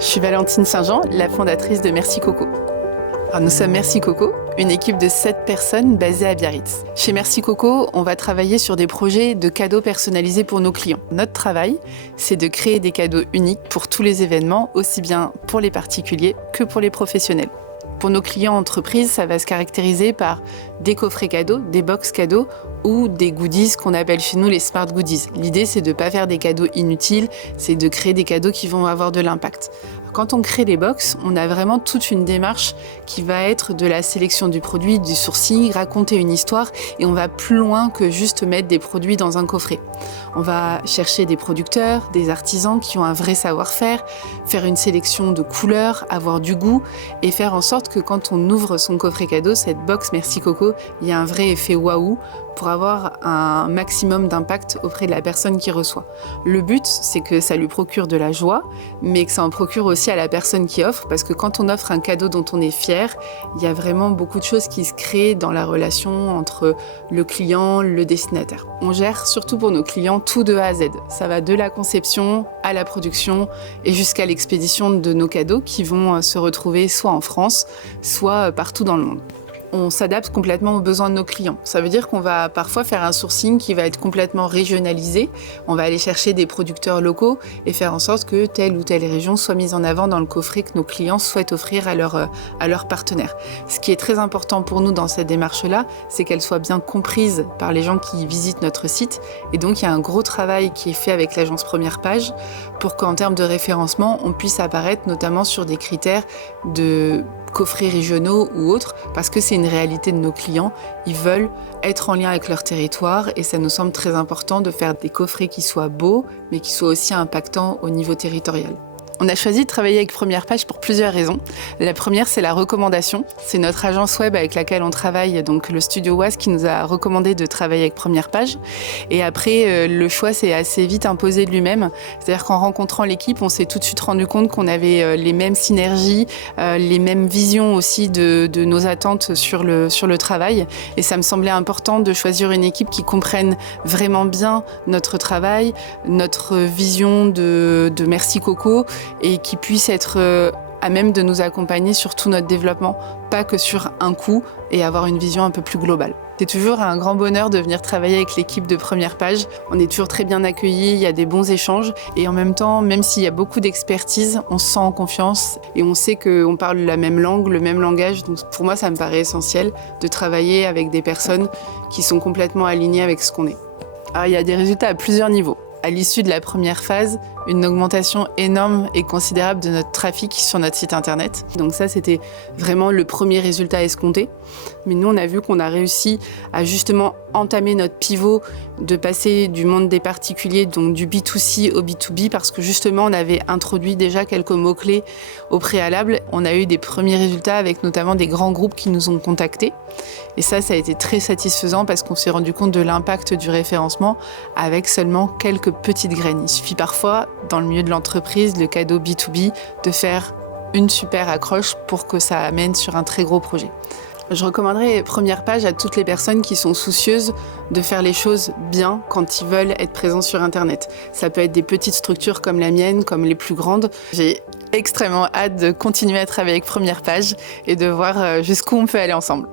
Je suis Valentine Saint-Jean, la fondatrice de Merci Coco. Alors nous sommes Merci Coco, une équipe de 7 personnes basée à Biarritz. Chez Merci Coco, on va travailler sur des projets de cadeaux personnalisés pour nos clients. Notre travail, c'est de créer des cadeaux uniques pour tous les événements, aussi bien pour les particuliers que pour les professionnels. Pour nos clients entreprises, ça va se caractériser par des coffrets cadeaux, des box cadeaux ou des goodies qu'on appelle chez nous les smart goodies. L'idée, c'est de ne pas faire des cadeaux inutiles, c'est de créer des cadeaux qui vont avoir de l'impact. Quand on crée les box, on a vraiment toute une démarche qui va être de la sélection du produit, du sourcing, raconter une histoire et on va plus loin que juste mettre des produits dans un coffret. On va chercher des producteurs, des artisans qui ont un vrai savoir-faire, faire une sélection de couleurs, avoir du goût et faire en sorte que quand on ouvre son coffret cadeau, cette box Merci Coco, il y a un vrai effet waouh pour avoir un maximum d'impact auprès de la personne qui reçoit. Le but, c'est que ça lui procure de la joie, mais que ça en procure aussi à la personne qui offre, parce que quand on offre un cadeau dont on est fier, il y a vraiment beaucoup de choses qui se créent dans la relation entre le client, le destinataire. On gère surtout pour nos clients tout de A à Z. Ça va de la conception à la production et jusqu'à l'expédition de nos cadeaux qui vont se retrouver soit en France, soit partout dans le monde. On s'adapte complètement aux besoins de nos clients. Ça veut dire qu'on va parfois faire un sourcing qui va être complètement régionalisé. On va aller chercher des producteurs locaux et faire en sorte que telle ou telle région soit mise en avant dans le coffret que nos clients souhaitent offrir à leurs partenaires. Ce qui est très important pour nous dans cette démarche-là, c'est qu'elle soit bien comprise par les gens qui visitent notre site. Et donc, il y a un gros travail qui est fait avec l'agence Première Page pour qu'en termes de référencement, on puisse apparaître notamment sur des critères de coffrets régionaux ou autres, parce que c'est une réalité de nos clients. Ils veulent être en lien avec leur territoire et ça nous semble très important de faire des coffrets qui soient beaux, mais qui soient aussi impactants au niveau territorial. On a choisi de travailler avec Première Page pour plusieurs raisons. La première, c'est la recommandation. C'est notre agence web avec laquelle on travaille, donc le studio WAS, qui nous a recommandé de travailler avec Première Page. Et après, le choix s'est assez vite imposé de lui-même. C'est-à-dire qu'en rencontrant l'équipe, on s'est tout de suite rendu compte qu'on avait les mêmes synergies, les mêmes visions aussi de nos attentes sur le travail. Et ça me semblait important de choisir une équipe qui comprenne vraiment bien notre travail, notre vision de Merci Coco, et qui puisse être à même de nous accompagner sur tout notre développement, pas que sur un coup, et avoir une vision un peu plus globale. C'est toujours un grand bonheur de venir travailler avec l'équipe de Première Page. On est toujours très bien accueillis, il y a des bons échanges, et en même temps, même s'il y a beaucoup d'expertise, on se sent en confiance, et on sait qu'on parle la même langue, le même langage. Donc pour moi, ça me paraît essentiel de travailler avec des personnes qui sont complètement alignées avec ce qu'on est. Alors, il y a des résultats à plusieurs niveaux. À l'issue de la première phase, une augmentation énorme et considérable de notre trafic sur notre site internet. Donc ça, c'était vraiment le premier résultat escompté. Mais nous, on a vu qu'on a réussi à justement entamer notre pivot de passer du monde des particuliers, donc du B2C au B2B, parce que justement, on avait introduit déjà quelques mots-clés au préalable. On a eu des premiers résultats avec notamment des grands groupes qui nous ont contactés. Et ça a été très satisfaisant parce qu'on s'est rendu compte de l'impact du référencement avec seulement quelques petites graines. Il suffit parfois, dans le milieu de l'entreprise, le cadeau B2B, de faire une super accroche pour que ça amène sur un très gros projet. Je recommanderais Première Page à toutes les personnes qui sont soucieuses de faire les choses bien quand ils veulent être présents sur Internet. Ça peut être des petites structures comme la mienne, comme les plus grandes. J'ai extrêmement hâte de continuer à travailler avec Première Page et de voir jusqu'où on peut aller ensemble.